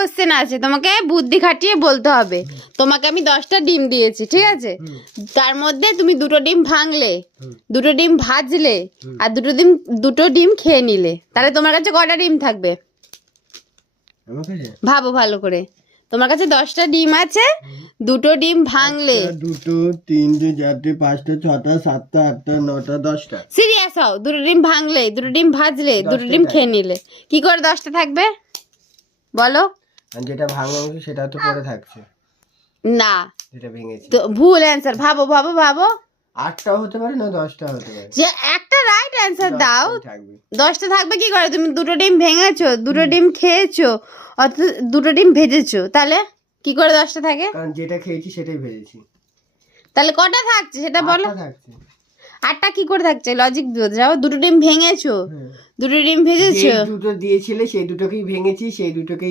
Question আছে, তোমাকে বুদ্ধি খাটিয়ে বলতে হবে। তোমাকে আমি 10টা ডিম দিয়েছি, ঠিক আছে? তার মধ্যে তুমি 2টো ডিম ভাঙলে, 2টো ডিম ভাজলে, আর 2টো ডিম খেয়ে নিলে, তাহলে তোমার কাছে কটা ডিম থাকবে? ভাবো ভালো করে। তোমার কাছে 10টা ডিম আছে, 2টো ডিম ভাঙলে, 2 3 4 5 6 7 8 9 10টা। সিরিয়াস হও। 2টো ডিম ভাঙলে, 2টো ডিম ভাজলে, 2টো ডিম খেয়ে নিলে, কি করে 10টা থাকবে বলো? আর যেটা ভাঙা হয়েছে সেটা তো পড়ে থাকছে, না, যেটা ভেঙেছি। তো ভুল অ্যান্সার। ভাবো ভাবো ভাবো। 8টা হতে পারে না 10টা হতে পারে। যে একটা রাইট অ্যান্সার দাও। 10টাই থাকবে। 10টা থাকবে কি করে? তুমি 2টো ডিম ভেঙেছো, 2টো ডিম খেয়েছো, অর্থাৎ 2টো ডিম ভেজেছো, তাহলে কি করে 10টা থাকে? কারণ যেটা খেয়েছি সেটাই ভেজেছি। তাহলে কটা থাকছে সেটা বলো। 8টা থাকছে। 8টা কি করে থাকছে? লজিক বোঝাও। 2টো ডিম ভেঙেছো, হ্যাঁ। 2টো ডিম ভেজেছো। যে দুটো দিয়েছিলে সেই দুটোকেই ভেঙেছি, সেই দুটোকেই